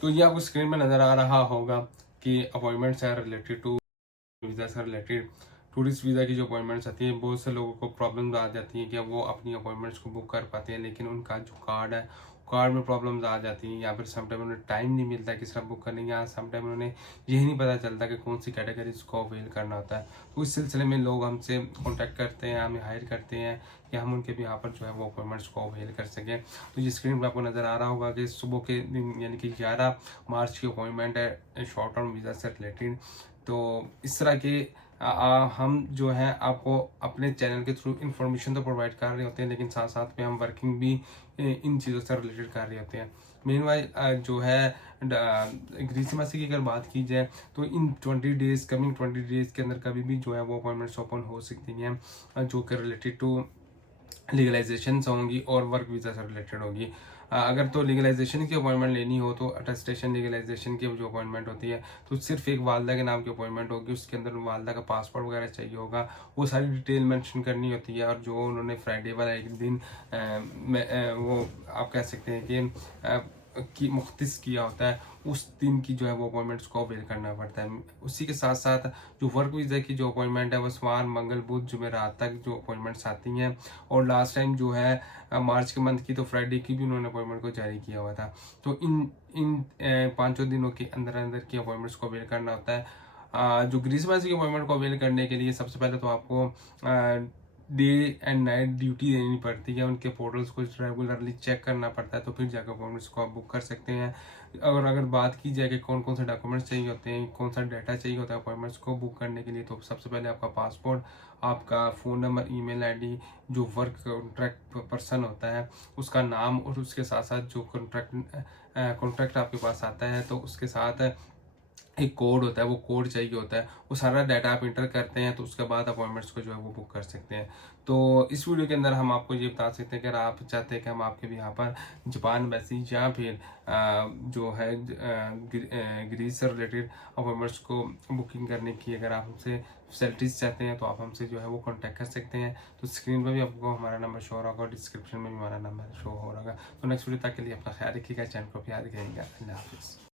तो ये आपको स्क्रीन में नज़र आ रहा होगा कि अपॉइंटमेंट्स है रिलेटेड टू वीज़ा से रिलेटेड। टूरिस्ट वीज़ा की जो अपॉइंटमेंट्स आती हैं, बहुत से लोगों को प्रॉब्लम्स आ जाती हैं कि वो अपनी अपॉइंटमेंट्स को बुक कर पाते हैं, लेकिन उनका जो कार्ड है, कार्ड में प्रॉब्लम्स आ जाती हैं, या फिर समटाइम उन्हें टाइम नहीं मिलता किस तरह बुक करने, या समटाइम उन्हें यही नहीं पता चलता कि कौन सी कैटेगरीज को अवेल करना होता है। तो इस सिलसिले में लोग हमसे कॉन्टैक्ट करते हैं, हमें हायर करते हैं कि हम उनके भी यहाँ पर जो है वो अपॉइंटमेंट्स को अवेल कर सकें। तो ये स्क्रीन पर आपको नज़र आ रहा होगा कि सुबह के दिन यानी कि 11 मार्च की अपॉइंटमेंट है शॉर्ट टर्म वीज़ा से रिलेटेड। तो इस तरह के हम जो है आपको अपने चैनल के थ्रू इन्फॉर्मेशन तो प्रोवाइड कर रहे होते हैं, लेकिन साथ साथ में हम वर्किंग भी इन चीज़ों से रिलेटेड कर रहे होते हैं। मीनवाइल जो है ग्रीष्मासी की अगर बात की जाए तो इन 20 डेज़, कमिंग 20 डेज़ के अंदर कभी भी जो है वो अपॉइंटमेंट्स ओपन हो सकती हैं, जो कि रिलेटेड टू लीगलाइजेशन होंगी और वर्क वीज़ा से रिलेटेड होगी। अगर तो लीगलाइजेशन की अपॉइंटमेंट लेनी हो तो अटेस्टेशन लीगलाइजेशन की जो अपॉइंटमेंट होती है, तो सिर्फ एक वालदा के नाम की अपॉइंटमेंट होगी, उसके अंदर वालदा का पासपोर्ट वगैरह चाहिए होगा, वो सारी डिटेल मेंशन करनी होती है। और जो उन्होंने फ्राइडे वाला एक दिन वो आप कह सकते हैं कि मुख्तिस किया होता है, उस दिन की जो है वो अपॉइंटमेंट्स को अवेल करना पड़ता है। उसी के साथ साथ जो वर्क वीज़ा की जो अपॉइंटमेंट है वो सोमवार, मंगल, बुध, जुमेरात तक जो अपॉइंटमेंट्स आती हैं। और लास्ट टाइम जो है मार्च के मंथ की तो फ्राइडे की भी उन्होंने अपॉइंटमेंट को जारी किया हुआ था। तो इन इन 5 दिनों के अंदर अंदर की अपॉइंटमेंट्स को अवेल करना होता है। जो ग्रीष्मासी की अपॉइंटमेंट को अवेल करने के लिए सबसे पहले तो आपको डे एंड नाइट ड्यूटी देनी पड़ती है, उनके पोर्टल्स को रेगुलरली चेक करना पड़ता है, तो फिर जाकर अपॉइंटमेंट्स को आप बुक कर सकते हैं। और अगर बात की जाए कि कौन कौन से डॉक्यूमेंट्स चाहिए होते हैं, कौन सा डाटा चाहिए होता है अपॉइंटमेंट्स को बुक करने के लिए, तो सबसे पहले आपका पासपोर्ट, आपका फ़ोन नंबर, ईमेल आईडी, जो वर्क कॉन्ट्रैक्ट पर्सन होता है उसका नाम, और उसके साथ साथ जो कॉन्ट्रैक्ट आपके पास आता है तो उसके साथ एक कोड होता है, वो कोड चाहिए होता है। वो सारा डाटा आप इंटर करते हैं तो उसके बाद अपॉइंटमेंट्स को जो है वो बुक कर सकते हैं। तो इस वीडियो के अंदर हम आपको ये बता सकते हैं कि अगर आप चाहते हैं कि हम आपके भी यहाँ पर जापान एम्बेसी या फिर जो है ग्रीस से रिलेटेड अपॉइंटमेंट्स को बुकिंग करने की अगर आप हमसे फैसिलिटीज़ चाहते हैं तो आप हमसे जो है वो कॉन्टैक्ट कर सकते हैं। तो स्क्रीन पर भी आपको हमारा नंबर शो हो रहा होगा और डिस्क्रिप्शन में भी हमारा नंबर शो हो रहा होगा। तो नेक्स्ट वीडियो तक के लिए अपना ख्याल रखिएगा, चैनल को भी याद रखिएगा। अल्लाह हाफिज़।